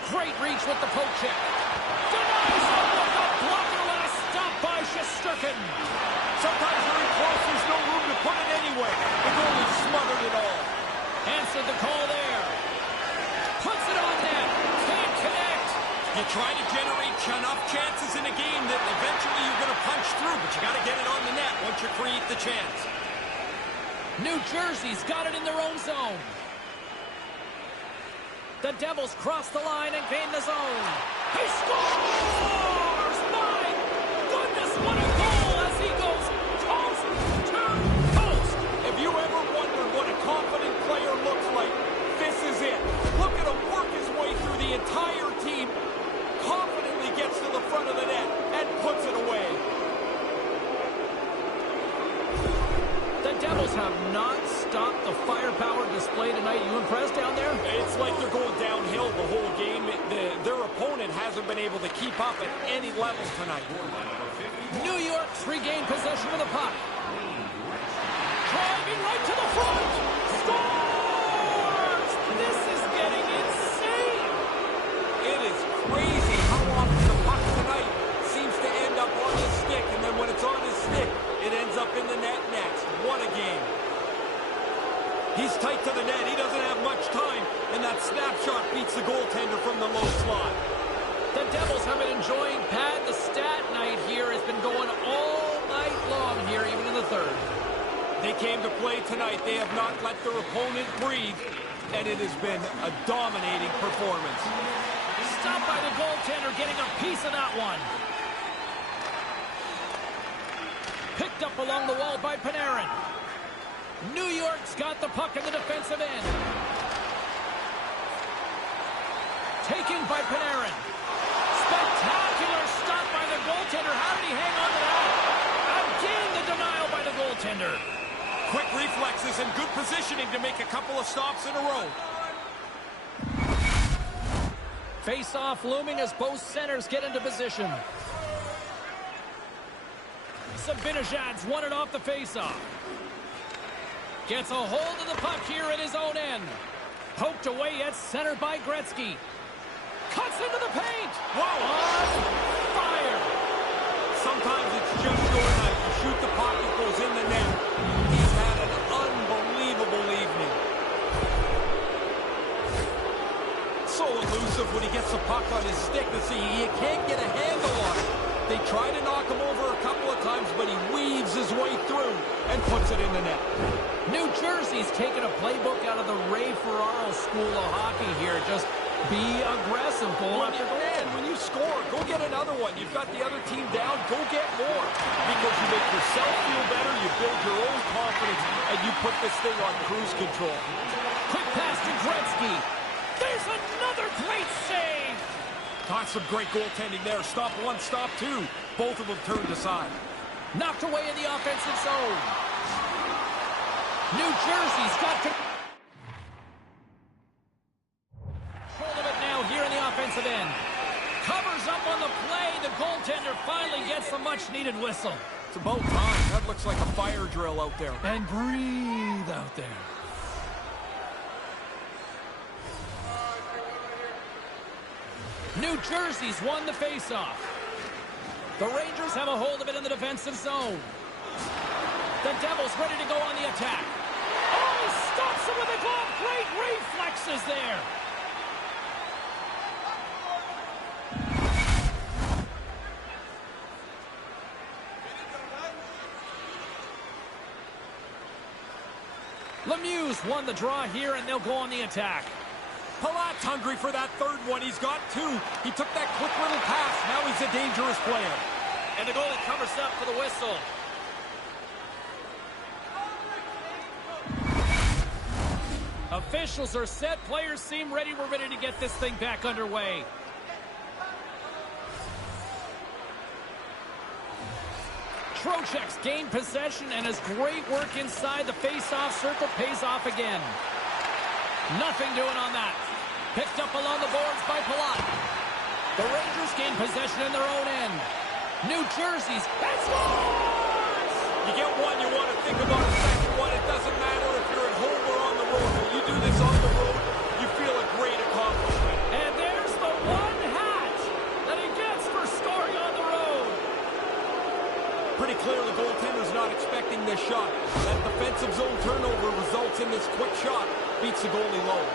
Great reach with the poke check. Denies him with the blocker and a stop by Shesterkin. Sometimes you're in close, there's no room to put it anyway. The goalie smothered it all. Answered the call there. Puts it on net. Can't connect. You try to generate enough chances in a game that eventually you're going to punch through, but you got to get it on the net once you create the chance. New Jersey's got it in their own zone. The Devils cross the line and gain the zone. He scores! My goodness, what a goal as he goes coast to coast. If you ever wondered what a confident player looks like, this is it. Look at him work his way through the entire team, confidently gets to the front of the net and puts it away. The Devils have not stopped the firepower display tonight. You impressed down there? It's like they're going downhill the whole game. Their opponent hasn't been able to keep up at any level tonight. New York's regained possession of the puck. Driving right to the front. Scores! This is getting insane. It is crazy how often the puck tonight seems to end up on his stick, and then when it's on his stick, it ends up in the net next. What a game. He's tight to the net. He doesn't have much time, and that snapshot beats the goaltender from the low slot. The Devils have been enjoying Pad the Stat night here. It's been going all night long here, even in the third. They came to play tonight. They have not let their opponent breathe, and it has been a dominating performance. Stopped by the goaltender, getting a piece of that one. Picked up along the wall by Panarin. New York's got the puck in the defensive end. Taken by Panarin. Spectacular stop by the goaltender. How did he hang on to that? Again, the denial by the goaltender. Quick reflexes and good positioning to make a couple of stops in a row. Face-off looming as both centers get into position. Sabinajad's won it off the face-off. Gets a hold of the puck here at his own end. Poked away yet centered by Gretzky. Cuts into the paint. Whoa! On fire. Sometimes it's just your night. You shoot the puck, it goes in the net. He's had an unbelievable evening. So elusive when he gets the puck on his stick. You can't get a handle on it. They try to knock him over a couple of times, but he weaves his way through and puts it in the net. New Jersey's taken a playbook out of the Ray Ferraro school of hockey here. Just be aggressive, goal after goal. When you score, go get another one. You've got the other team down, go get more. Because you make yourself feel better, you build your own confidence, and you put this thing on cruise control. Quick pass to Gretzky. There's another great save. Got some great goaltending there. Stop one, stop two. Both of them turned aside. Knocked away in the offensive zone. New Jersey's got control of it now here in the offensive end. Covers up on the play. The goaltender finally gets the much-needed whistle. It's about time. That looks like a fire drill out there. And breathe out there. New Jersey's won the faceoff. The Rangers have a hold of it in the defensive zone. The Devils ready to go on the attack. Oh, he stops it with a glove. Great reflexes there. Lemieux's won the draw here, and they'll go on the attack. Palat's hungry for that third one. He's got two. He took that quick little pass. Now he's a dangerous player. And the goalie covers up for the whistle. Officials are set. Players seem ready. We're ready to get this thing back underway. Trocheck's gained possession, and his great work inside the face-off circle pays off again. Nothing doing on that. Picked up along the boards by Palat. The Rangers gain possession in their own end. New Jersey's and scores! You get one, you want to think about a second one. It doesn't matter if you're at home or on the road. When you do this on the road, you feel a great accomplishment. And there's the one hat that he gets for scoring on the road. Pretty clear the goaltender's not expecting this shot. That defensive zone turnover results in this quick shot. Beats the goalie low.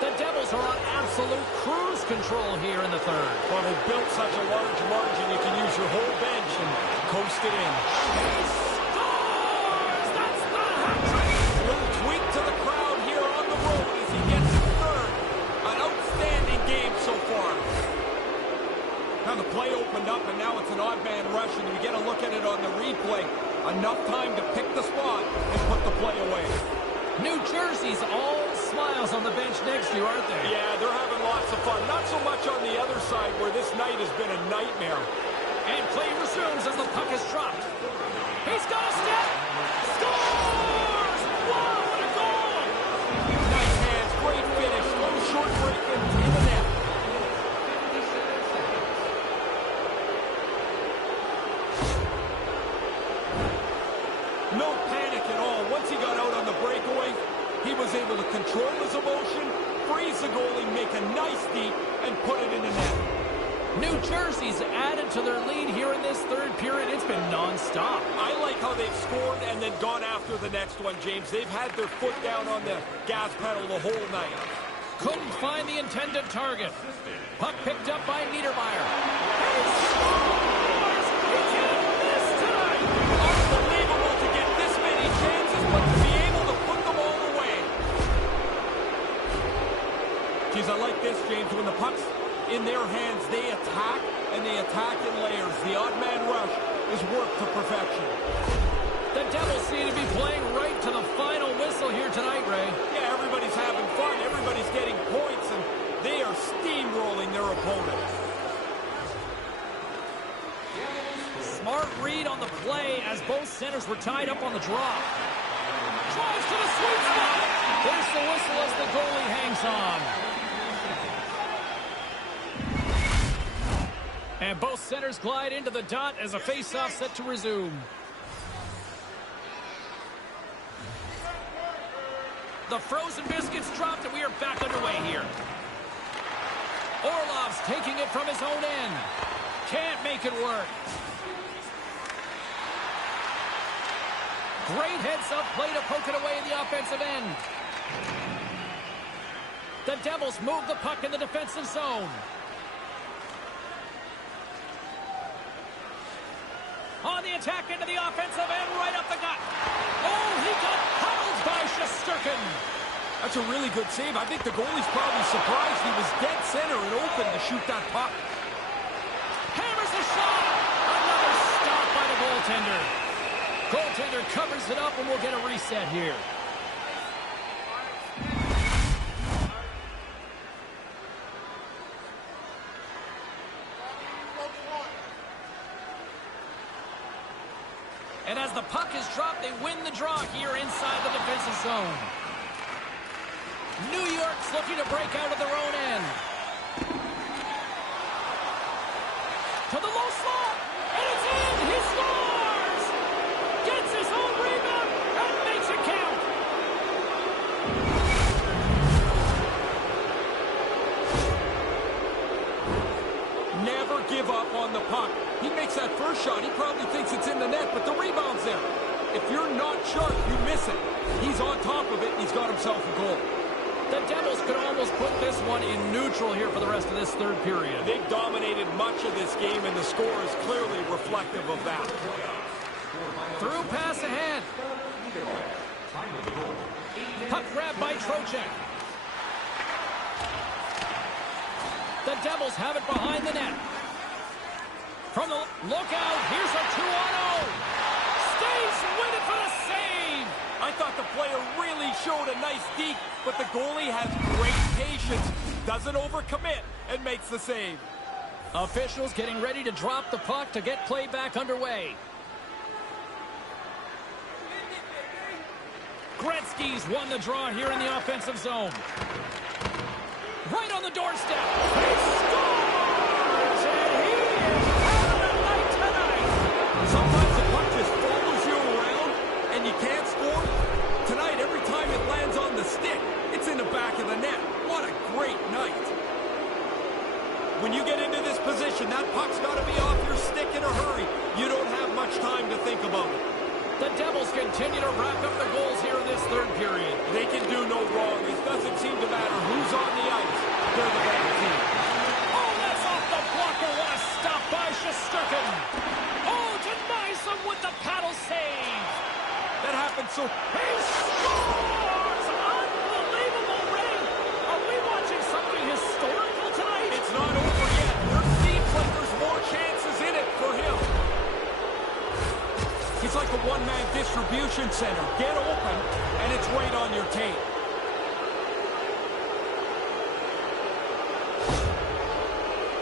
The Devils are on absolute cruise control here in the third. Well, they've built such a large margin, you can use your whole bench and coast it in. He scores! That's the hat-trick! A little tweak to the crowd here on the road as he gets his third. An outstanding game so far. Now the play opened up, and now it's an odd man rush, and we get a look at it on the replay. Enough time to pick the spot and put the play away. New Jersey's all smiles on the bench next to you, aren't they? Yeah, they're having lots of fun. Not so much on the other side where this night has been a nightmare. And play resumes as the puck is dropped. He's got a step. Scores! Wow, what a goal! Nice hands, great finish. Little short break in the net. No panic at all. Once he got out on the breakaway, he was able to control his emotion, freeze the goalie, make a nice deep, and put it in the net. New Jersey's added to their lead here in this third period. It's been nonstop. I like how they've scored and then gone after the next one, James. They've had their foot down on the gas pedal the whole night. Couldn't find the intended target. Puck picked up by Niedermeyer. He scores! He can't miss tonight! Unbelievable to get this many chances, but to be able to put them all away. Geez, I like this, James. When the puck's in their hands, they attack, and they attack in layers. The odd man rush is worked to perfection. The Devils seem to be playing right to the final whistle here tonight, Ray. Yeah, everybody's having fun. Everybody's getting points, and they are steamrolling their opponent. Smart read on the play as both centers were tied up on the draw. Drives to the sweet spot. There's the whistle as the goalie hangs on. And both centers glide into the dot as a face-off set to resume. The frozen biscuits dropped, and we are back underway here. Orlov's taking it from his own end. Can't make it work. Great heads-up play to poke it away in the offensive end. The Devils move the puck in the defensive zone. On the attack into the offensive end, right up the gut. Oh, he got huddled by Shesterkin. That's a really good save. I think the goalie's probably surprised he was dead center and open to shoot that puck. Hammers a shot. Another stop by the goaltender. Goaltender covers it up, and we'll get a reset here. And as the puck is dropped, they win the draw here inside the defensive zone. New York's looking to break out of their own end. To the low slot, and it's in! He scores! Gets his own rebound and makes it count! Never give up on the puck. He makes that first shot. He probably thinks it's in the net, but the rebound's there. If you're not sharp, you miss it. He's on top of it, and he's got himself a goal. The Devils could almost put this one in neutral here for the rest of this third period. They've dominated much of this game, and the score is clearly reflective of that. Through pass ahead. Puck grab by Trocheck. The Devils have it behind the net. From the lookout, here's a 2-on-0. Stays with it for the save. I thought the player really showed a nice deke, but the goalie has great patience, doesn't overcommit, and makes the save. Officials getting ready to drop the puck to get play back underway. Gretzky's won the draw here in the offensive zone. Right on the doorstep. He scores! And he is having a night tonight. Sometimes the puck just follows you around, and you can't score. Tonight, every time it lands on the stick, it's in the back of the net. What a great night. When you get into this position, that puck's got to be off your stick in a hurry. You don't have much time to think about it. The Devils continue to rack up the goals here in this third period. They can do no wrong. It doesn't seem to matter who's on the ice. They're the better team. Oh, that's off the blocker. What a stop by Shesterkin. Oh, denies him with the paddle save. That happened so... He scores! Unbelievable, Ray. Are we watching something historical tonight? It's not over yet. There seems like there's more chances in it for him. He's like a one-man distribution center. Get open, and it's right on your tape.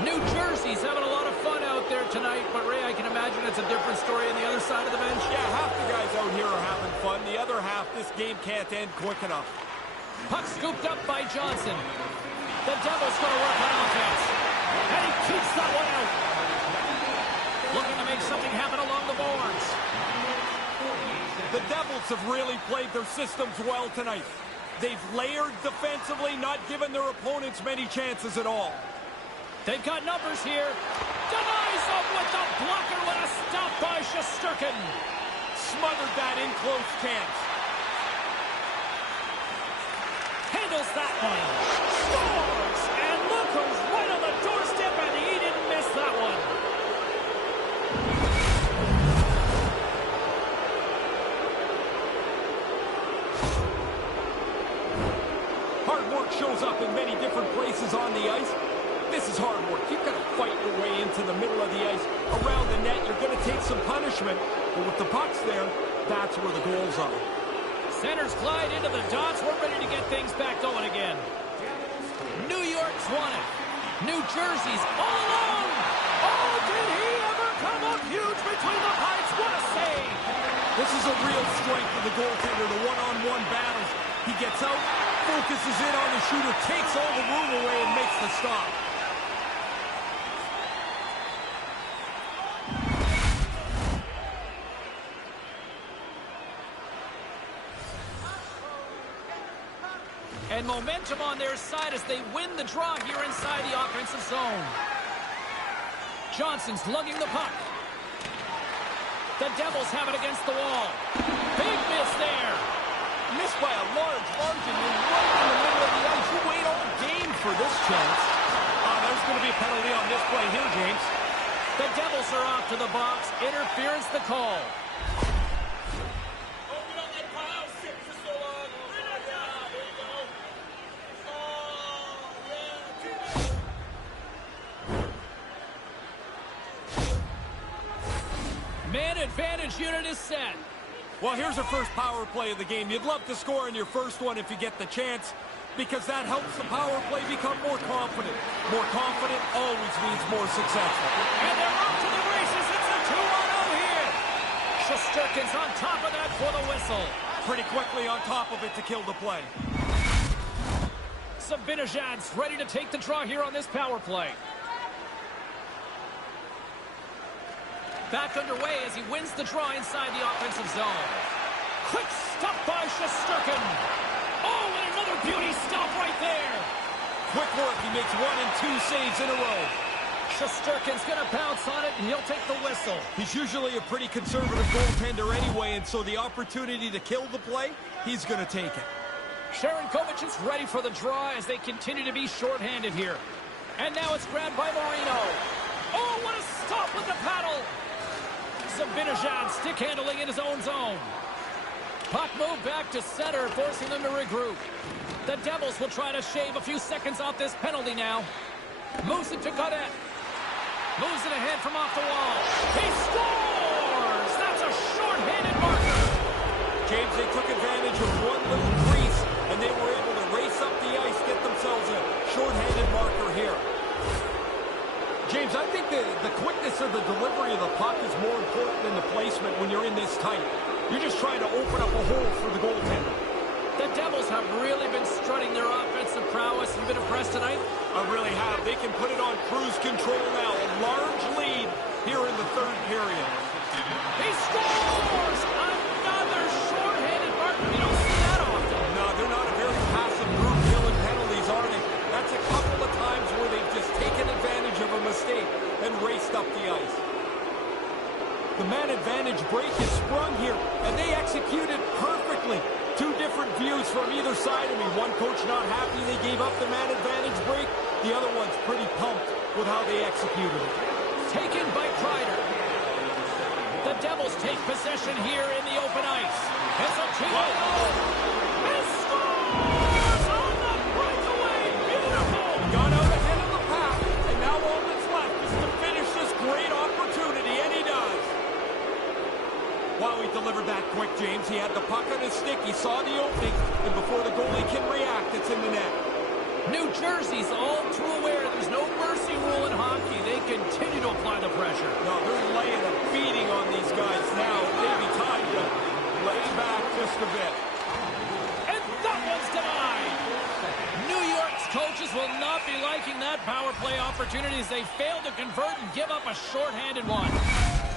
New Jersey's having a lot of fun out there tonight, but Ray, I can imagine it's a different story on the other side of the bench. Yeah, half the guys out here are having fun. The other half, this game can't end quick enough. Puck scooped up by Johnson. The Devils going to work on offense. And he keeps that one out. Looking to make something happen along the boards. The Devils have really played their systems well tonight. They've layered defensively, not given their opponents many chances at all. They've got numbers here. Denies them with the blocker. What a stop by Shesterkin. Smothered that in close chance. Handles that one. Scores! And look who's right on the doorstep, and he didn't miss that one. Hard work shows up in many different places on the ice. This is hard work. You've got to fight your way into the middle of the ice. Around the net, you're going to take some punishment. But with the pucks there, that's where the goals are. Centers glide into the dots. We're ready to get things back going again. New York's won it. New Jersey's all alone. Oh, did he ever come up huge between the pipes? What a save. This is a real strength of the goaltender, the one-on-one battles. He gets out, focuses in on the shooter, takes all the room away, and makes the stop. And momentum on their side as they win the draw here inside the offensive zone. Johnson's lugging the puck. The Devils have it against the wall. Big miss there. Missed by a large margin. You're right in the middle of the ice. You wait all game for this chance. There's going to be a penalty on this play here, James. The Devils are off to the box. Interference the call. Man advantage unit is set. Well, here's the first power play of the game. You'd love to score in your first one if you get the chance, because that helps the power play become more confident. More confident always means more successful. And they're off to the races. It's a 2-on-0 here. Shesterkin's on top of that for the whistle. Pretty quickly on top of it to kill the play. Sabinajad's ready to take the draw here on this power play. Back underway as he wins the draw inside the offensive zone. Quick stop by Shesterkin. Oh, and another beauty stop right there. Quick work. He makes 1 and 2 saves in a row. Shesterkin's going to bounce on it, and he'll take the whistle. He's usually a pretty conservative goaltender anyway, and so the opportunity to kill the play, he's going to take it. Sharankovic is ready for the draw as they continue to be shorthanded here. And now it's grabbed by Marino. Oh, what a stop with the paddle. Sabinajad stick handling in his own zone. Puck moved back to center, forcing them to regroup. The Devils will try to shave a few seconds off this penalty now. Moves it to Godet. Moves it ahead from off the wall. He scores! That's a short-handed marker. James, they took advantage of one little crease, and they were able to race up the ice, get themselves a short-handed marker here. James, I think the quickness of the delivery of the puck is more important than the placement when you're in this tight. You're just trying to open up a hole for the goaltender. The Devils have really been strutting their offensive prowess. You've been impressed tonight? I really have. They can put it on cruise control now. A large lead here in the third period. He scores! Another short-handed marker. You don't see that often. No, they're not a very passive group killing penalties, are they? That's a couple of times where they've just taken advantage of a mistake and raced up the ice. The man advantage break is sprung here, and they execute it perfectly. Two different views from either side of me. One coach not happy they gave up the man advantage break. The other one's pretty pumped with how they executed it. Taken by Kreider. The Devils take possession here in the open ice. It's a 2-0 goal. And scores on the breakaway. Beautiful. Got out ahead of the pack, and now all that's left is to finish this great opportunity, and he does. Wow, he delivered that quick, James. He had the puck on his stick. He saw the opening, and before the goalie can react, it's in the net. New Jersey's all too aware there's no mercy rule in hockey. They continue to apply the pressure. No, they're laying a beating on these guys now. Maybe time to lay back just a bit. And that one's denied. New York's coaches will not be liking that power play opportunity as they fail to convert and give up a shorthanded one.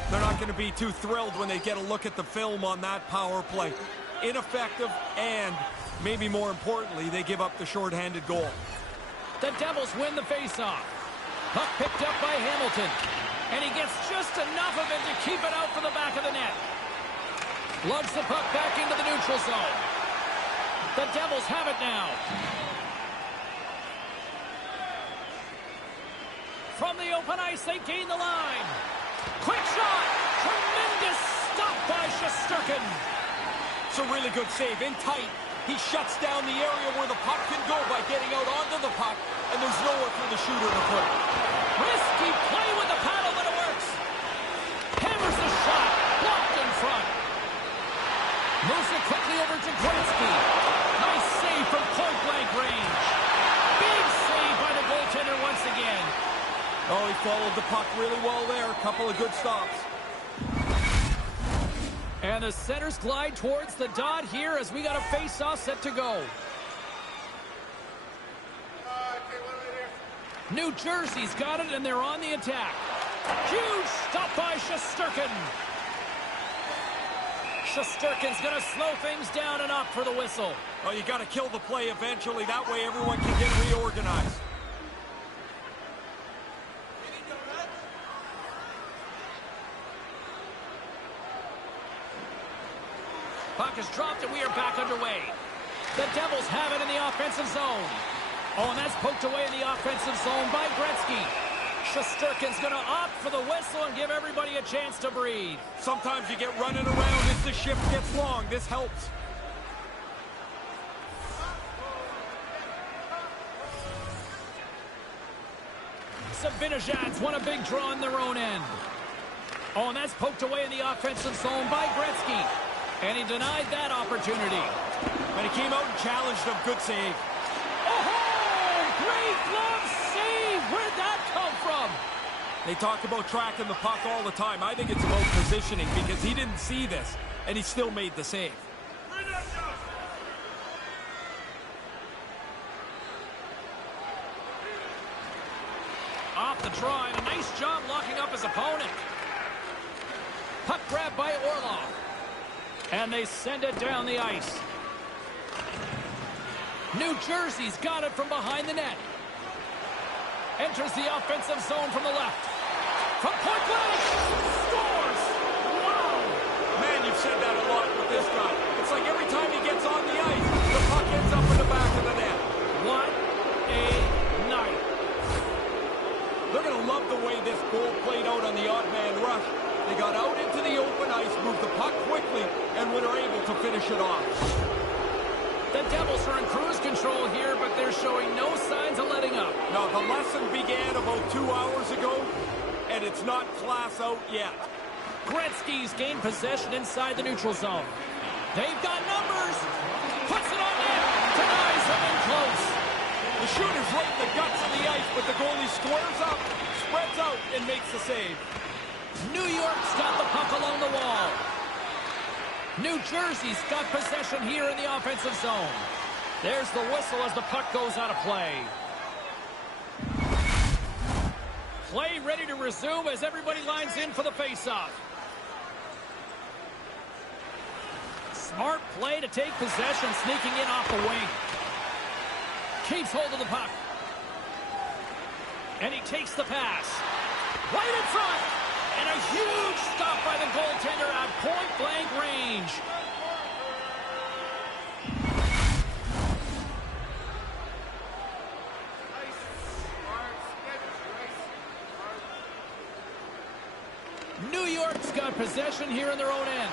They're not going to be too thrilled when they get a look at the film on that power play. Ineffective, and maybe more importantly, they give up the shorthanded goal. The Devils win the faceoff. Puck picked up by Hamilton. And he gets just enough of it to keep it out from the back of the net. Lugs the puck back into the neutral zone. The Devils have it now. From the open ice, they gain the line. Quick shot! Tremendous stop by Shesterkin. It's a really good save. In tight, he shuts down the area where the puck can go by getting out onto the puck, and there's nowhere for the shooter to put it. Risky play with the paddle, but it works. Hammers the shot. Blocked in front. Moves it quickly over to Gretzky. Nice save from point-blank range. Big save by the goaltender once again. Oh, he followed the puck really well there. A couple of good stops. And the centers glide towards the dot here as we got a face-off set to go. New Jersey's got it, and they're on the attack. Huge stop by Shesterkin. Shesterkin's going to slow things down and up for the whistle. Well, you got to kill the play eventually. That way everyone can get reorganized. Puck is dropped, and we are back underway. The Devils have it in the offensive zone. Oh, and that's poked away in the offensive zone by Gretzky. Shesterkin's going to opt for the whistle and give everybody a chance to breathe. Sometimes you get running around as the shift gets long. This helps. Zibanejad's won a big draw in their own end. Oh, and that's poked away in the offensive zone by Gretzky. And he denied that opportunity. But he came out and challenged him. Good save. Oh, great glove save. Where'd that come from? They talk about tracking the puck all the time. I think it's about positioning because he didn't see this, and he still made the save. Off the draw, and a nice job locking up his opponent. Puck grab by Orlov. And they send it down the ice. New Jersey's got it from behind the net. Enters the offensive zone from the left. From point blank. Scores! Wow! Man, you've said that a lot with this guy. It's like every time he gets on the ice, the puck ends up in the back of the net. What a night. They're going to love the way this goal played out on the odd man rush. They got out into the open ice, moved the puck quickly, and were able to finish it off. The Devils are in cruise control here, but they're showing no signs of letting up. No, the lesson began about 2 hours ago, and it's not class out yet. Gretzky's gained possession inside the neutral zone. They've got numbers. Puts it on net. Denies him in close. The shooter's right in the guts of the ice, but the goalie squares up, spreads out, and makes the save. New York's got the puck along the wall. New Jersey's got possession here in the offensive zone. There's the whistle as the puck goes out of play. Play ready to resume as everybody lines in for the faceoff. Smart play to take possession, sneaking in off the wing. Keeps hold of the puck. And he takes the pass. Right in front. And a huge stop by the goaltender at point-blank range. New York's got possession here in their own end.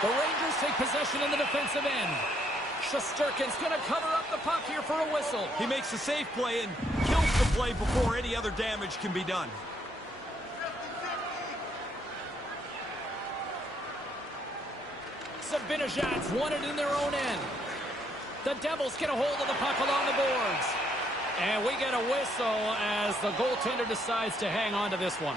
The Rangers take possession in the defensive end. Shesterkin's going to cover up the puck here for a whistle. He makes a safe play and kills the play before any other damage can be done. Zibanejad's won it in their own end. The Devils get a hold of the puck along the boards. And we get a whistle as the goaltender decides to hang on to this one.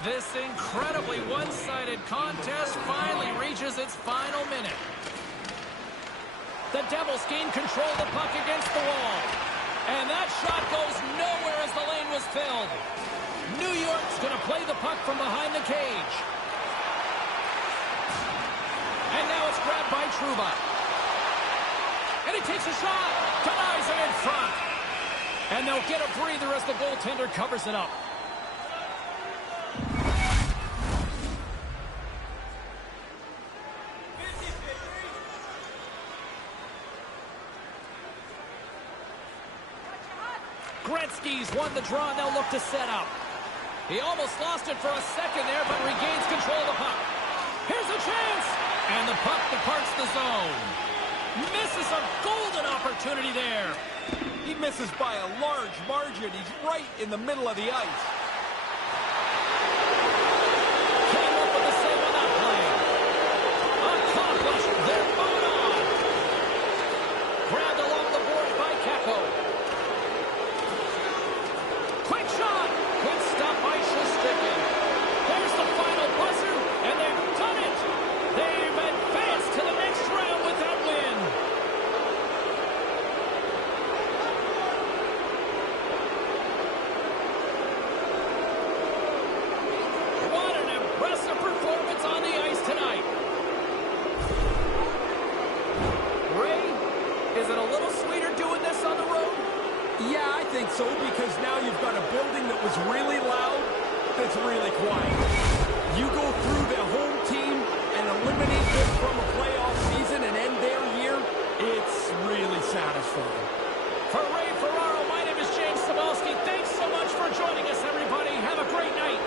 This incredibly one-sided contest finally reaches its final minute. The Devils gain control of the puck against the wall. And that shot goes nowhere as the lane was filled. New York's going to play the puck from behind the cage. And now it's grabbed by Trouba. And he takes a shot. Denies it in front. And they'll get a breather as the goaltender covers it up. Gretzky's won the draw, and they'll look to set up. He almost lost it for a second there, but regains control of the puck. Here's a chance! And the puck departs the zone. Misses a golden opportunity there. He misses by a large margin. He's right in the middle of the ice. Came up with the save on that play. Accomplished. They're moving on. Grabbed along the boards by Kakko. Quick shot! Good stop by Shesterkin. There's the final buzzer, and they've done it! They've advanced to the next round with that win. What an impressive performance on the ice tonight. Ray, is it a little sweeter doing this on the road? Yeah, I think so, because now you've got a building that was really loud that's really quiet. You go through the home team and eliminate them from a playoff season and end their year, it's really satisfying. For Ray Ferraro, my name is James Cebulski. Thanks so much for joining us, everybody. Have a great night.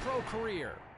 pro career.